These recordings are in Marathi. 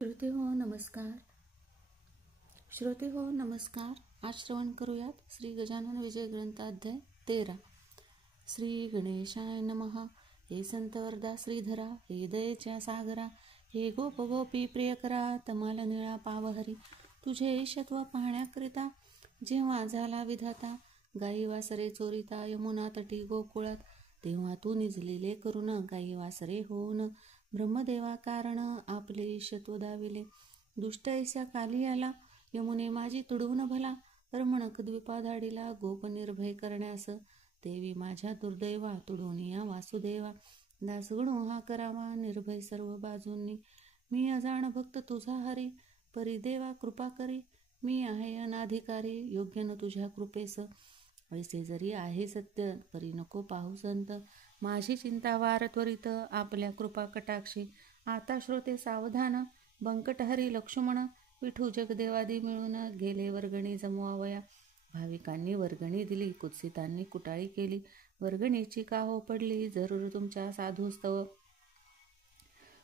श्रोते हो नमस्कार. आज श्रवण करूयात श्री गजानन विजय ग्रंथ अध्याय 13. श्री गणेशाय नमः. हे संत वरदा श्रीधरा, हे दयेच्या सागरा, हे गोप गोपी प्रियकरा, तमाल निळा पावहरी, तुझे ईशत्व पाहण्याकरिता जेव्हा झाला विधाता, गाई वासरे चोरिता यमुना तटी गोकुळात, तेव्हा तू निजलेले करून गाई वासरे होऊन ब्रह्मदेवा कारण आपले ईशत्व दाविले. दुष्ट ऐसा काली आला, यमुने माझी तुडवून भला, रमणक द्विपाधाडीला गोप निर्भय करण्यास, देवी माझ्या दुर्दैवा तुडवून या वासुदेवा, दासगणो हा करावा निर्भय सर्व बाजूंनी. मी अजाण भक्त तुझा हरी, परिदेवा कृपा करी, मी आहे अनाधिकारी योग्य न तुझ्या कृपेस. ऐसे जरी आहे सत्य परी नको पाहू संत, माझी चिंता वार त्वरित आपल्या कृपा कटाक्षी. आता श्रोते सावधान, बंकटहरी लक्ष्मण, विठू जगदेवादी मिळून गेले वर्गणी जमवावया. भाविकांनी वर्गणी दिली, कुत्सितांनी कुटाळी केली, वर्गणीची का हो पडली जरूर तुमच्या साधूस्तव.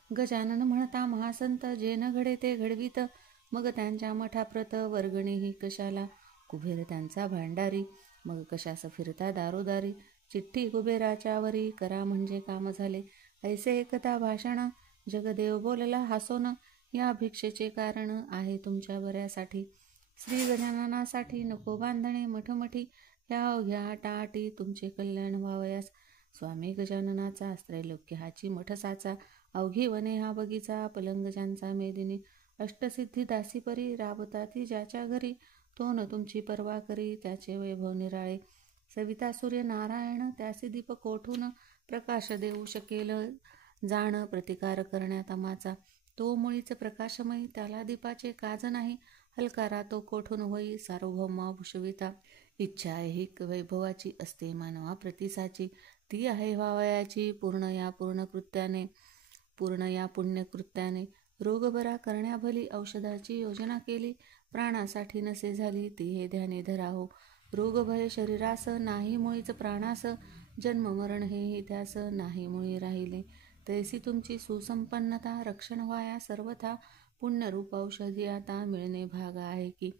गजानन म्हणता महासंत, जे न घडे ते घडवीत, मग त्यांच्या मठाप्रत वर्गणी ही कशाला. कुबेर त्यांचा भांडारी, मग कशास फिरता दारोदारी, चिठ्ठी कुबेराच्या वरी करा म्हणजे काम झाले. ऐसे एकदा भाषण जगदेव बोलला हसोन, या भिक्षेचे कारण आहे तुमच्या बऱ्यासाठी. श्री गजाननासाठी नको बांधणे मठमठी, या अवघ्या टाटी तुमचे कल्याण व्हावयास. स्वामी गजाननाचा त्रैलोक्य हाची मठ साचा, अवघी वने हा बगीचा, पलंग ज्यांचा मेदिनी, अष्टसिद्धी दासीपरी राबता ती ज्याच्या घरी, तो न तुमची पर्वा करी त्याचे वैभव निराळे. सविता सूर्य नारायण त्यासी दीप कोठून प्रकाश देऊ शकेल, जाण प्रतिकार करण्यात आमाचा. तो मुळीच प्रकाशमयी, त्याला दीपाचे काज नाही, हलकारा तो कोठून होई सार्वभौमा भूषविता. इच्छा आहे वैभवाची असते मानवा प्रतिसाची, ती आहे व्हावयाची पूर्ण या पुण्यकृत्याने. रोग बरा करण्याभली औषधाची योजना केली, प्राणासाठी नसे झाली ती हे ध्याने धराहो. रोग भय शरीरास नाही मुळीच प्राणास, जन्म मरण हेही त्यास नाही मुळी राहिले. तैसी तुमची सुसंपन्नता, रक्षण व्हाया सर्वथा, पुण्यरूप औषधी आता मिळणे भाग आहे की.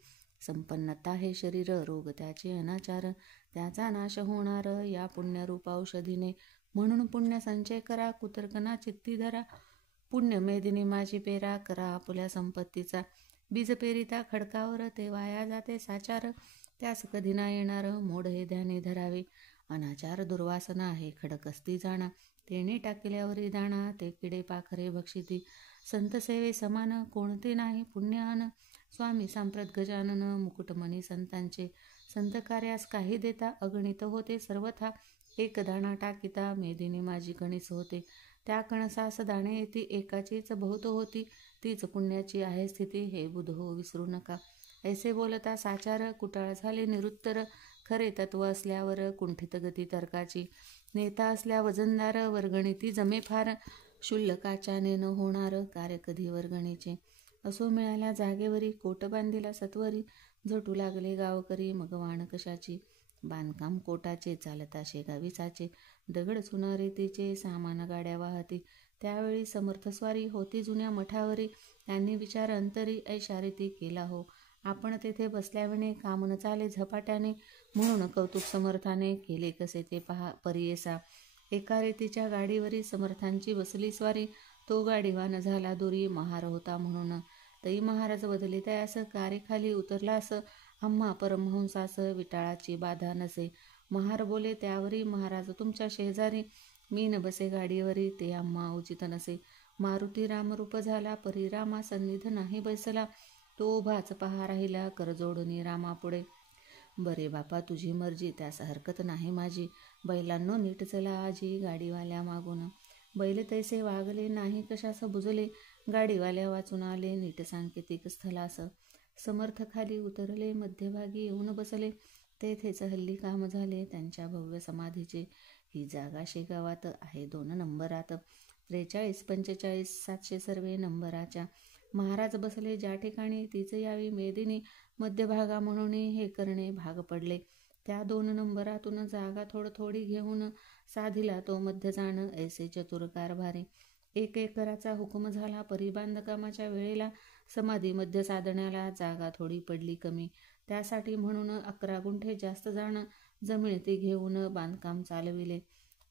संपन्नता हे शरीर, रोग त्याचे अनाचार, त्याचा नाश होणार या पुण्यरूप औषधीने. म्हणून पुण्य संचय करा, कुतर्कना चित्ती धरा, पुण्य मेदिनी माझी पेरा, करा आपल्या संपत्तीचा. बीज पेरिता खडकावर ते वाया जाते साचार, त्यास कधी ना येणार मोड हे ध्याने धरावे. अनाचार दुर्वासना हे खडक असती जाणा, तेने टाकल्यावरी दाणा ते किडे पाखरे भक्षिती. संत सेवे समान कोणते नाही पुण्यान, स्वामी सांप्रत गजानन मुकुटमणी संतांचे. संत कार्यास काही देता अगणित होते सर्वथा, एक दाणा टाकिता मेदिनी माझी कणीस होते. त्या कणसास दाणे येती एकाचीच बहुत होती, तीच पुण्याची आहे स्थिती हे बुध हो विसरू नका. ऐसे बोलता साचार कुटाळ झाले निरुत्तर, खरे तत्व असल्यावर कुंठित गती तर्काची. नेता असल्या वजनदार वर्गणी ती जमे फार, शुल्लकाच्याने न होणार कार्य कधी वर्गणीचे. असो मिळाल्या जागेवरी कोट बांधिला सत्वरी, झटू लागले गावकरी मग वाण कशाची. बांधकाम कोटाचे चालता शेगावीसाचे, दगड चुना रेतीचे सामान गाड्या वाहती. त्यावेळी समर्थस्वारी होती जुन्या मठावरी, त्यांनी विचार अंतरी ऐशा रीती केला हो. आपण तेथे बसल्याविणे काम न चाले झपाट्याने, म्हणून कौतुक समर्थाने केले कसे ते पहा परियेसा. एका रेतीच्या गाडीवरी समर्थांची बसली स्वारी, तो गाडीवान झाला दुरी महार होता म्हणून. तई महाराज बदली तयास कारे खाली उतरलास, आम्हा परमहंसास विटाळाची बाधा नसे. महार बोले त्यावरी महाराज तुमच्या शेजारी, मी न बसे गाडीवरी ते आम्हा उचित नसे. मारुती रामरूप झाला परी रामा सन्निध नाही बैसला, तो उभाच पहा राहिला करजोडून रामापुढे. बरे बापा तुझी मर्जी त्यास हरकत नाही माझी, बैलांनो नीट चला आजी गाडीवाल्या मागून. बैल तैसे वागले नाही कशास बुजले, गाडीवाल्या वाचून आले नीट सांकेतिक स्थलास. समर्थ खाली उतरले मध्यभागी येऊन बसले, तेथेच हल्ली काम झाले त्यांच्या भव्य समाधीचे. ही जागा शेगावात आहे 2 नंबरात, 43, 45, 700 सर्वे नंबराच्या. महाराज बसले ज्या ठिकाणी तीच यावी मेदिनी, मध्यभागा म्हणून हे करणे भाग पडले. त्या 2 नंबरातून जागा थोडी घेऊन साधिला तो मध्य जाण, ऐसे चतुर कारभारी. एक एकराचा हुकूम झाला. परी बांधकामाच्या वेळेला समाधी मध्य साधण्याला जागा थोडी पडली कमी. त्यासाठी म्हणून 11 गुंठे जास्त जाणं जमिनीती घेऊन बांधकाम चालविले.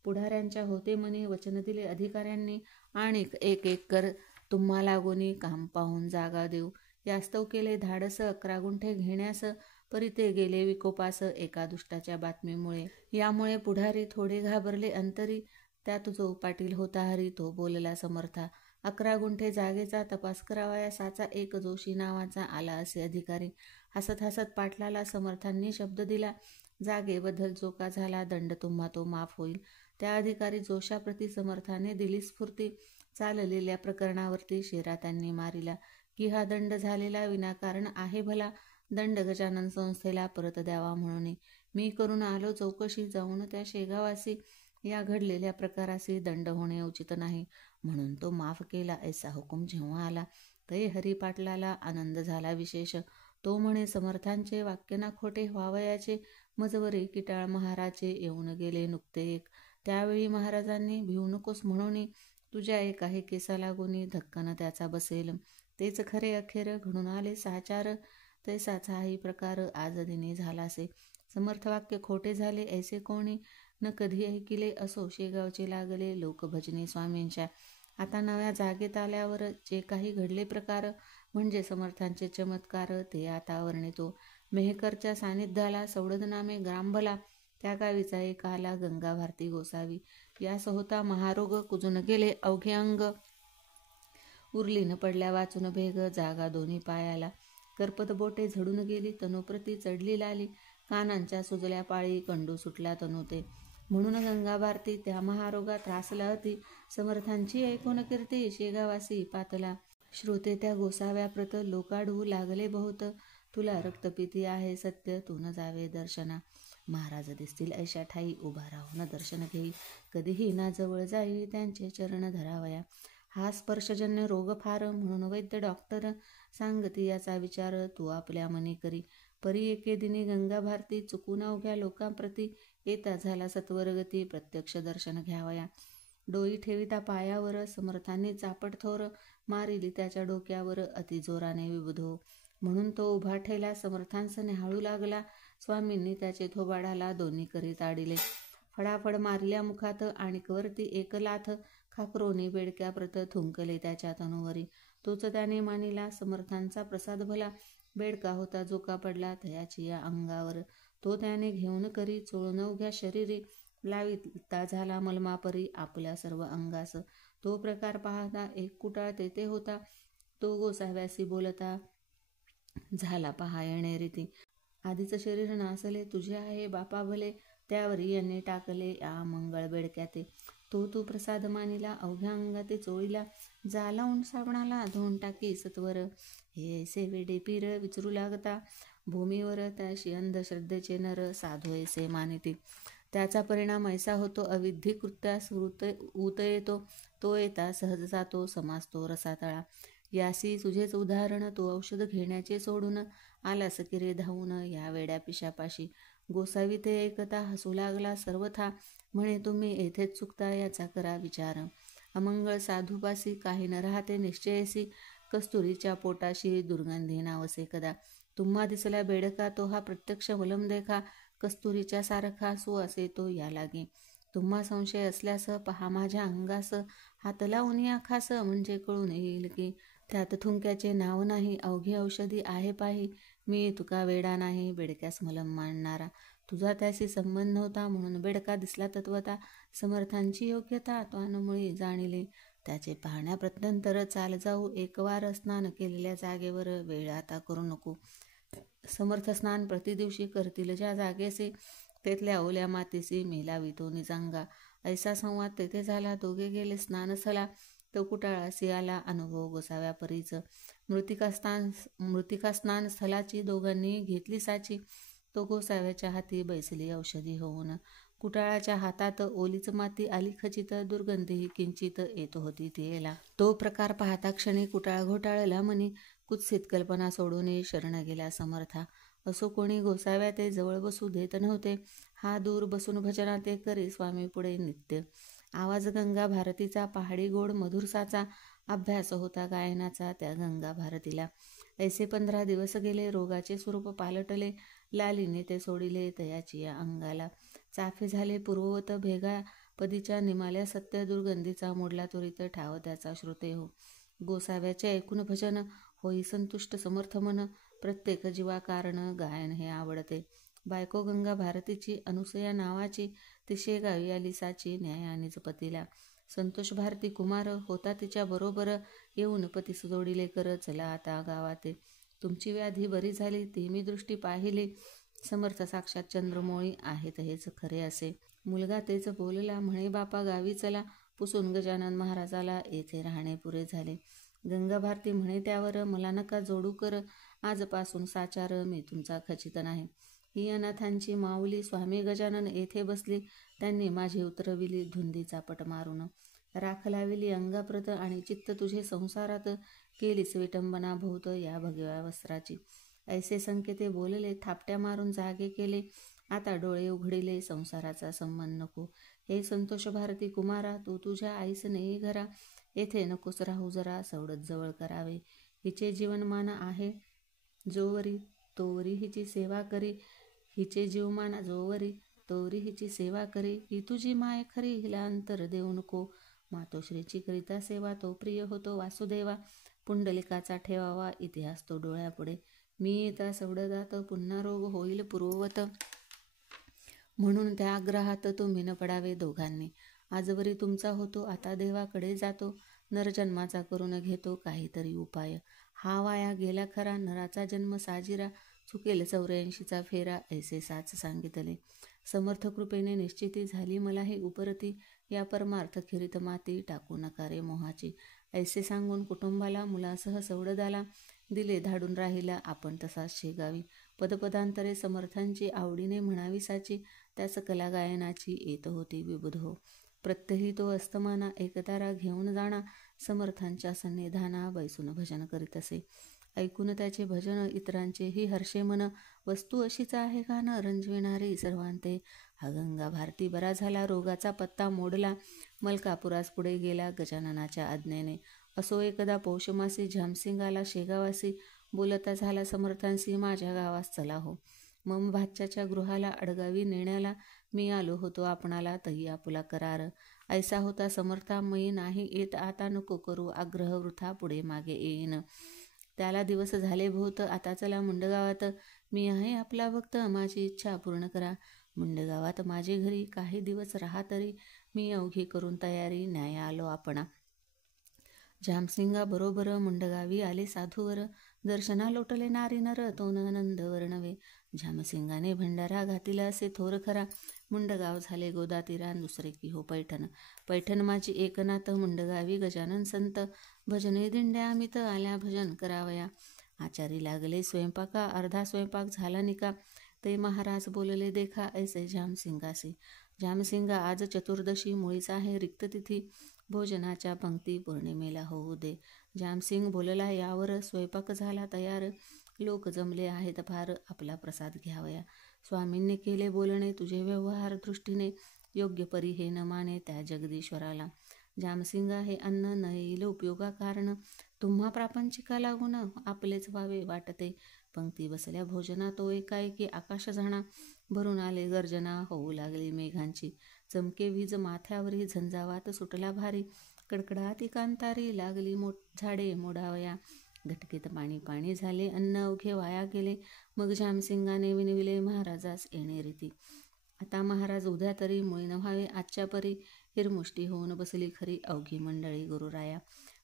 पुढाऱ्यांच्या होते मनी वचन दिले अधिकाऱ्यांनी, आणि 1 एकर तुम्हा लागोनी काम पाहून जागा देऊ. यास्तव केले धाडस 11 गुंठे घेण्यास. परी ते गेले विकोपास एका दुष्टाच्या बातमीमुळे. यामुळे पुढारी थोडे घाबरले अंतरी. त्यात जो पाटील होता हरी, तो बोलला समर्था. 11 गुंठे जागेचा तपास करावयासाचा एक जोशी नावाचा आला असे अधिकारी. हसत हसत पाटलाला समर्थांनी शब्द दिला. जागेबद्दल जो का झाला दंड तुम्हा तो माफ होईल. त्या अधिकारी जोशाप्रती समर्थाने दिली स्फूर्ती. चाललेल्या प्रकरणावरती शेरा त्यांनी मारिला की हा दंड झालेला विनाकारण आहे भला. दंड गजानन संस्थेला परत द्यावा म्हणून मी करून आलो चौकशी जाऊन त्या शेगावासी. या घडलेल्या प्रकारासी दंड होणे उचित नाही म्हणून तो माफ केला. ऐसा हुकूम जेव्हा आला ते हरिपाटलाला आनंद झाला विशेष. तो म्हणे समर्थांचे वाक्य ना खोटे व्हावयाचे. मजवरी किटाळ महाराजे येऊन गेले नुकते एक. त्यावेळी महाराजांनी भिवू नकोस म्हणून तुझ्या एकाही केसा लागून धक्कन त्याचा बसेल. तेच खरे अखेर घडून आले साचार. तैसाच हाही प्रकार आज दिनी झालासे. समर्थ वाक्य खोटे झाले ऐसे कोणी न कधी ऐकिले. असो शेगावचे लागले लोक भजनी स्वामींच्या. आता नव्या जागेत आल्यावर जे काही घडले प्रकार म्हणजे समर्थांचे चमत्कार ते आता वर्णितो. मेहकरच्या सानिध्याला सौडदनामे ग्रामभला. त्या गावीचा एक आला गंगा भारती गोसावी. यास होता महारोग कुजून गेले अवघे अंग. उरली न पडल्या वाचून भेग जागा दोन्ही पायाला. करपत बोटे झडून गेली तनुप्रती चढली लाली. कानांच्या सुजल्या पाळी कंडू सुटला तनु ते. म्हणून गंगा भारती त्या महारोगात त्रासला अति. समर्थांची ऐकून कीर्ती शेगावासी पातला. श्रोते त्या गोसाव्याप्रत लोकाडू लागले बहुत. तुला रक्तपिती आहे सत्य तू न जावे दर्शना. महाराज दिसतील ऐशा ठाई उभा राहून दर्शन घेई. कधीही ना जवळ जाई त्यांचे चरण धरावया. हा स्पर्शजन्य रोग फार म्हणून वैद्य डॉक्टर सांगती याचा विचार तू आपल्या मनी करी. परी एके दिनी गंगा भारती चुकून अवघ्या लोकांप्रती येता झाला सत्वरगती. प्रत्यक्ष दर्शन घ्यावया. डोई ठेविता पायावर समर्थांनी चापट थोर मारिली त्याच्या डोक्यावर अति जोराने विबुधो. म्हणून तो उभा ठेला समर्थांस निहाळू लागला. स्वामींनी त्याचे थोबाडाला दोन्ही करी ताडिले. फडाफड मारल्या मुखात आणिकवरती एक लाथ. खाकरोनी बेडक्याप्रत थुंकले त्याच्या तनुवरी. तोच त्याने मानिला समर्थांचा प्रसाद भला. बेडका होता जो का पडला तयाची या अंगावर. तो त्याने घेऊन करी चोळून अवघ्या शरीरी. लाविता झाला मलमापरी आपल्या सर्व अंगास. तो प्रकार पाहता एक कुटाळ तेथे होता. तो गोसाव्यासी बोलता झाला पहा येणे रीती. आधीच शरीर नासले तुझे आहे बापा भले. त्यावरी यांनी टाकले या मंगळ बेडक्याते. तो तू प्रसाद मानिला अवघ्या अंगाते चोळीला. जा लावून साबणाला धुवून टाकी सत्वर. हे ऐसे वेडे पीर विचारू लागता. भूमीवर त्याशी अंधश्रद्धेचे नर साधू ऐसे मानिती. त्याचा परिणाम ऐसा होतो अविधी कृत्यास ऊत येतो. तो येता सहज जातो समाजतो रसातळा. यासी तुझेच उदाहरण. तू औषध घेण्याचे सोडून आलास की रे धावून या वेड्या पिशापाशी. गोसावी ते ऐकता हसू लागला सर्वथा. म्हणे तुम्ही येथेच चुकता याचा करा विचार. अमंगळ साधूपासी काही न राहते निश्चयसी. कस्तुरीच्या पोटाशी दुर्गंधी नावसे कदा. तुम्हा दिसला बेडका तो हा प्रत्यक्ष मलम देखा. कस्तुरीच्या सारखा सुवास तो या लागे. तुम्हा संशय असल्यास पहा माझ्या अंगास. हात लावून या खास म्हणजे कळून येईल की त्यात थुंक्याचे नाव नाही. अवघी औषधी आहे पाही. मी तुका वेडा नाही बेडक्यास मलम मांडणारा. तुझा त्याशी संबंध नव्हता म्हणून बेडका दिसला तत्वता. समर्थांची योग्यता त्वानुमुळी जाणिले. त्याचे पाहण्या प्रत्यंतर चाल जाऊ. एकवार स्नान केलेल्या जागेवर वेळ आता करू नको. समर्थ स्नान प्रतिदिवशी करतील ज्या जागेसे. तेथल्या ओल्या मातीसी मेलावितो निजांगा. ऐसा संवाद तेथे झाला. दोघे गेले स्नानस्थला. तो कुटाळासी आला अनुभव गोसाव्या परीच. मृतिका स्नान स्थलाची दोघांनी घेतली साची. तो गोसाव्याच्या हाती बैसली औषधी होऊन. कुटाळाच्या हातात ओलीच माती आली खचित. दुर्गंधीही किंचित येत होती तिला. तो प्रकार पाहता क्षणी कुटाळ घोटाळला मनी. कुत्सित कल्पना सोडून शरण गेला समर्था. असो कोणी गोसाव्या ते जवळ बसू देत नव्हते. हा दूर बसून भजना ते करी स्वामी पुढे नित्य. आवाज गंगा भारतीचा, पहाडी गोड मधुरसाचा, अभ्यास होता गायनाचा त्या गंगा भारतीला. ऐसे 15 दिवस गेले, रोगाचे स्वरूप पालटले, लालीने ते सोडिले तयाची या अंगाला. चाफे झाले पूर्ववत भेगा पदीच्या, निमाल्या सत्य दुर्गंधीचा, मोडला त्वरित ठाव त्याचा श्रोते हो. गोसाव्याचे ऐकून भजन, होई संतुष्ट समर्थ मन, प्रत्येक जीवा कारण गायन हे आवडते. बायको गंगा भारतीची, अनुसया नावाची, ती शेगावी आली साची, न्यायानेच पतीला. संतोष भारती कुमार होता तिच्या बरोबर, येऊन पतीस जोडिले कर, चला आता गावाते. तुमची व्याधी बरी झाली ती मी दृष्टी पाहिली, समर्थ साक्षात चंद्रमोळी आहेत हेच खरे असे. मुलगा तेच बोलला, म्हणे बापा गावी चला, पुसून गजानन महाराजाला, येथे राहणे पुरे झाले. गंगा भारती म्हणे त्यावर, मला नका जोडू कर, आजपासून साचार मी तुमचा खचित नाही. ही अनाथांची माऊली स्वामी गजानन येथे बसली, त्यांनी माझी उतरविली धुंदीचा पट मारून. राख लाविली अंगाप्रत आणि चित्त तुझे संसारात, केलीच विटंबना भोवत या भगव्या वस्त्राची. ऐसे संकेते बोलले, थापट्या मारून जागे केले, आता डोळे उघडिले, संसाराचा संबंध नको. हे संतोष भारती कुमारा, तू तुझ्या आईस नेई घरा, येथे नकोस राहू जरा, सवडत जवळ करावे. हिचे जीवनमान आहे जोवरी, तोवरी हिची सेवा करी. हिचे जीवमान जोवरी, तोवरी हिची सेवा करी. ही तुझी माय खरी, हिला अंतर देऊ नको. मातोश्रीची करिता सेवा, तो प्रिय होतो वासुदेवा. पुंडलिकाचा ठेवावा इतिहास तो डोळ्यापुढे. मी येता सवडदात, पुन्हा रोग होईल पूर्ववत. म्हणून त्या आग्रहात तुम्ही न पडावे दोघांनी. आजवरी तुमचा होतो, आता देवाकडे जातो. नरजन्माचा करून घेतो काहीतरी उपाय. हा वाया गेला खरा, नराचा जन्म साजिरा. चुकेल 84चा फेरा, ऐसे साच सांगितले. समर्थ कृपेने निश्चिती झाली मलाही उपरती, या परमार्थ खिरीत माती टाकू नका रे मोहाची. ऐसे सांगून कुटुंबाला मुलासह सवडदाला, दिले धाडून राहिला आपण तसाच शेगावी. पदपदांतरे समर्थांची आवडीने म्हणावी साची, त्यास कला गायनाची येत होती विबुध हो. प्रत्यही तो अस्तमाना, एकतारा घेऊन जाणा, समर्थांच्या सन्निधाना बैसून भजन करीत असे. ऐकून त्याचे भजन इतरांचेही हर्षे मन, वस्तू अशीच आहे का न रंजविणारी सर्वांते. हा गंगा भारती बरा झाला, रोगाचा पत्ता मोडला, मलकापुरास पुढे गेला गजाननाच्या आज्ञेने. असो एकदा पौषमासी, झामसिंग आला शेगावासी, बोलता झाला समर्थांशी, माझ्या गावास चला हो. मम भाच्याच्या गृहाला अडगावी नेण्याला, मी आलो होतो आपणाला, तही आपुला करार. ऐसा होता समर्थामयी, नाही येत आता नको करू आग्रह वृथा, पुढे मागे येईन. त्याला दिवस झाले बहुत, आता चला मुंडगावात, मी आहे आपला भक्त, माझी इच्छा पूर्ण करा. मुंडगावात माझे घरी, काही दिवस राहा तरी, मी अवघी करून तयारी, न्याय आलो आपणा. झामसिंगा बरोबर मुंडगावी आले साधूवर, दर्शना लोटले नारी नर, तो नंद वर्णवे. झामसिंगाने भंडारा घातिला असे थोर खरा, मुंडगाव झाले गोदातीरा, दुसरे की हो पैठण. पैठण माझी एकनाथ, मुंडगावी गजानन संत, भजने दिंड्या अमित आल्या भजन करावया. आचारी लागले स्वयंपाका, अर्धा स्वयंपाक झाला निका, ते महाराज बोलले देखा ऐसे झामसिंगासी. झामसिंगा आज चतुर्दशी, मुळीच आहे रिक्त तिथी, भोजनाच्या पंक्ती पौर्णिमेला होऊ दे. झामसिंग बोलला यावर, स्वयंपाक झाला तयार, लोक जमले आहेत फार, आपला प्रसाद घ्यावया. स्वामींनी केले बोलणे, तुझे व्यवहार दृष्टीने, योग्य परी हे न माने त्या जगदीश्वराला. झामसिंगा हे अन्न न येईल उपयोगा कारण, तुम्हा प्रापंचिका लागून आपलेच व्हावे वाटते. पंक्ती बसल्या भोजना, तो एकाएकी आकाश झाणा, भरून आले गर्जना, होऊ लागली मेघांची. चमके वीज माथ्यावरी, झंझावात सुटला भारी, कडकडाती कांतारी, लागली झाडे मोडावया. घटकेत पाणी पाणी झाले, अन्न अवघे वाया गेले, मग झामसिंगाने विनविले महाराजास येणे रीती. आता महाराज उद्या तरी, मुळी न व्हावे आजच्या परी, हिरमुष्टी होऊन बसली खरी अवघी मंडळी गुरुराया.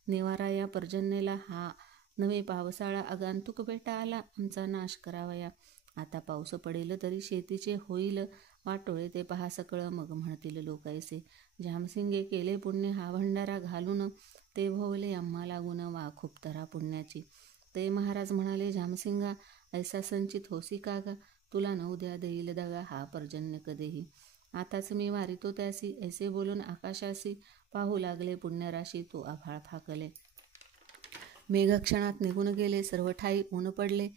निवाराया पर्जन्येला, हा नवे पावसाळा, आगंतुक बेटा आला, आमचा नाश करावया. आता पाऊस पडेल तरी शेतीचे होईल वाटोळे, ते पहा सकळ, मग म्हणतील लोक ऐसे. झामसिंगे केले पुण्य हा भंडारा घालून, ते भोवले आम्हा लागून वा खूप तरा पुण्याची. ते महाराज म्हणाले झामसिंगा, ऐसा संचित होसी का गा, तुला न उद्या देईल दगा हा पर्जन्य कधीही. आताच मी वारितो त्यासी, ऐसे बोलून आकाशासी, पाहू लागले पुण्यराशी, तो आभाळ फाकले. मेघक्षणात निघून गेले, सर्व ठाई ऊन पडले,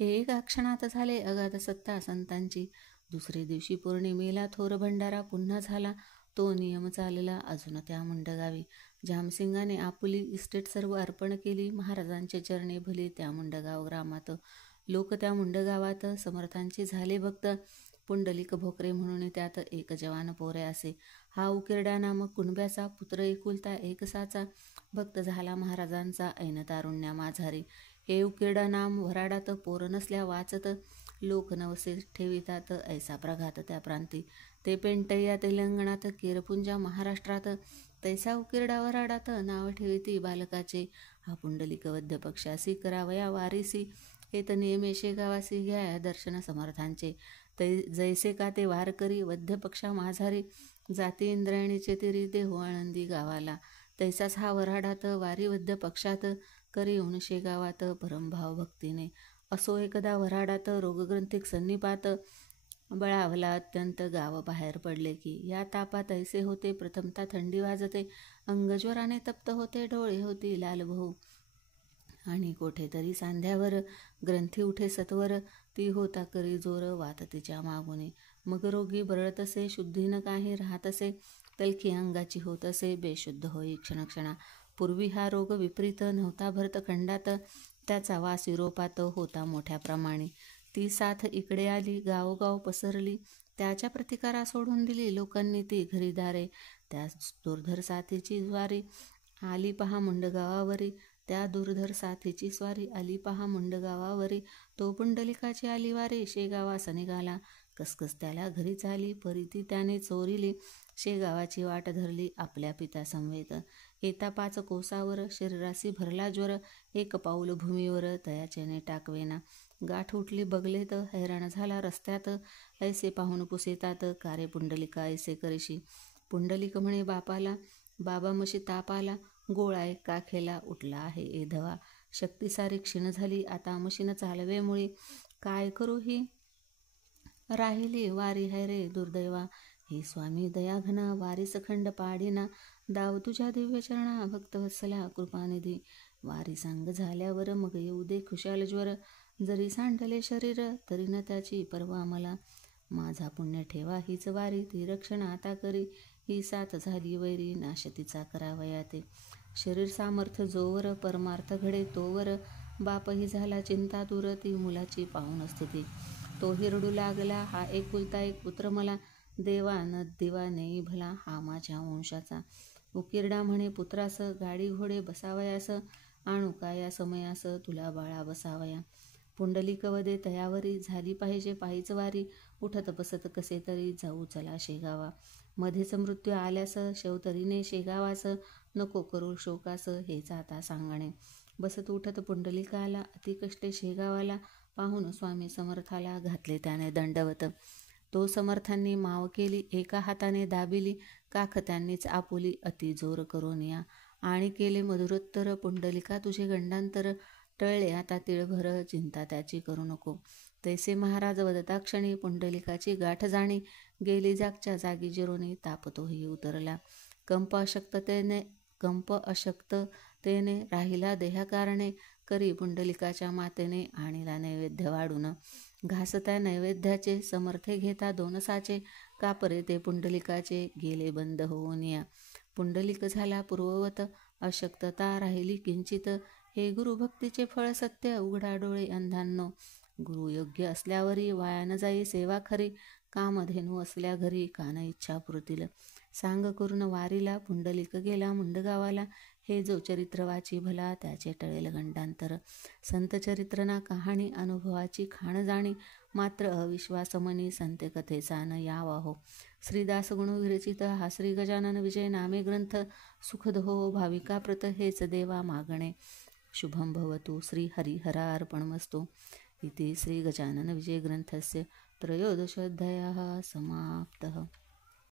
हे एका क्षणात झाले अगाध सत्ता संतांची. दुसरे दिवशी पौर्णिमेला थोर भंडारा पुन्हा झाला, तो नियम चालला अजून त्या मुंडगावी. झामसिंगाने आपुली इस्टेट सर्व अर्पण केली. महाराजांचे चरणी भली त्या मुंडगाव ग्रामात. लोक त्या मुंडगावात समर्थांचे झाले भक्त. पुंडलिक भोकरे म्हणून त्यात एक जवान पोरे असे. हा उकिरड्या नामक कुणब्याचा पुत्र एकुलता एक साचा. भक्त झाला महाराजांचा ऐन तारुण्या माझारी. हे उकिरडा नाम वराडात पोर नसल्या वाचत. लोक नवसे ठेवितात ऐसा प्रघात त्या प्रांती. ते पेंटैया तेलंगणात केरपुंजा महाराष्ट्रात. तैसा उकिरडा वराडात नाव ठेविती बालकाचे. हा पुंडलिक वद्य पक्षासी करावया वारीसी. हेत नियमे शेगावासी घ्या दर्शन समर्थांचे. जैसे का ते वारकरी वद्य पक्षा माझारी. जाती इंद्रायणीचे तिरी देहू आळंदी गावाला. तैसाच हा वराडात वारी वद्य पक्षात. करी येऊन शेगावात परमभाव भक्तीने. असो एकदा वराडात रोगग्रंथिक सन्निपात. बळावला अत्यंत गाव बाहेर पडले की. या तापात ऐसे होते प्रथमता थंडी वाजते. अंगज्वराने तप्त होते डोळे होती लाल भाऊ. आणि कोठेतरी सांध्यावर ग्रंथी उठे सत्वर. ती होता करी जोर वात तिच्या मागुने. मग रोगी बरळत असे शुद्धी न काही राहत असे. तलखी अंगाची होत असे बेशुद्ध होई क्षणक्षणा. पूर्वी हा रोग विपरीत नव्हता भरतखंडात. त्याचा वास युरोपात होता मोठ्या प्रमाणे. ती साथ इकडे आली गावोगाव पसरली. त्याच्या प्रतिकारा सोडून दिली लोकांनी ती घरीदारे. त्या दुर्धर साथीची ज्वारी आली पहा मुंडगावावरी. त्या दुर्धर साथीची स्वारी आली पहा मुंडगावावरी. तो पुंडलिकाची आली वारी शेगावास निघाला. कसकस त्याला घरी चाली परीती त्याने चोरिली. शेगावाची वाट धरली आपल्या पिता समवेत. येता 5 कोसावर शरीरासी भरला ज्वर. एक पाऊल भूमीवर तयाचेने टाकवेना. गाठ उठली बगलेत हैराण झाला रस्त्यात. ऐसे पाहून पुसेतात कारे पुंडलिका ऐसे करीशी. पुंडलिक म्हणे बापाला बाबा मशी ताप आला. गोळाय काखेला उठला आहे एधवा. शक्ती सारी क्षीण झाली आता मशीन चालवेमुळे. काय करू ही राहिली वारी है रे दुर्दैवा. हे स्वामी दयाघना वारीस खंड पाडिना. दाव तुझ्या दिव्य चरणा भक्तवत्सला कृपानिधी. वारी सांग झाल्यावर मग येऊ दे खुशाल ज्वर. जरी सांडले शरीर तरी न त्याची परवा मला. माझा पुण्य ठेवा हीच वारी ती रक्षण आता करी. ही साथ झाली वैरी नाश तिचा करावया ते. शरीर सामर्थ्य जोवर परमार्थ घडे तोवर. बापही झाला चिंता दूर ती मुलाची पाहून स्तुती. तो हिरडू लागला हा एकुलता एक पुत्र मला. देवा न दिवा नेई भला हा माझ्या वंशाचा. उकिरडा म्हणे पुत्रास गाडी घोडे बसावयास. आणू का या समयास तुला बाळा बसावया. पुंडलिक वदे तयावरी झाली पाहिजे पायीच वारी. उठत बसत कसे तरी जाऊ चला शेगावा. मध्येच मृत्यू आल्यास शेवतरीने शेगावास. नको करू शोकास हेच आता सांगणे. बसत उठत पुंडलिकाला अति कष्टे शेगावाला. पाहून स्वामी समर्थाला घातले त्याने दंडवत. तो समर्थांनी माव केली एका हाताने दाबिली. काख त्यांनीच आपुली अति जोर करून या. आणि केले मधुरोत्तर पुंडलिका तुझे गंडांतर. टळले आता तिळभर चिंता त्याची करू नको. तैसे महाराज वदताक्षणी पुंडलिकाची गाठ जाणी. गेली जागच्या जागी जिरोनी ताप तोही उतरला. कंप अशक्ततेने राहिला देहाकारणे. करी पुंडलिकाच्या मातेने आणिला नैवेद्य वाढून. घास त्या नैवेद्याचे समर्थे घेता 2 साचे. कापरे ते पुंडलिकाचे गेले बंद होऊन या. पुंडलिक झाला पूर्ववत अशक्तता राहिली किंचित. हे गुरुभक्तीचे फळ सत्य उघडा डोळे अंधांनो. गुरु योग्य असल्यावरी वाया न जाई सेवा खरी. कामधेनू असल्या घरी कान इच्छा पुरतील. सांग करून वारीला पुंडलिक गेला मुंडगावाला. हे जो चरित्र वाची भला त्याचे टळेल गंडांतर. संत चरित्रना कहाणी अनुभवाची खाण जाणी. मात्र अविश्वासमनी संत कथेचा न यावा हो. श्रीदास गुण विरचित हा श्री गजानन विजय नामे ग्रंथ. सुखद हो भाविका प्रत हेच देवा मागणे. शुभं भवतु श्री हरिहरार्पणमस्तु. इति श्री गजानन विजय ग्रंथस्य 13 अध्यायः समाप्तः.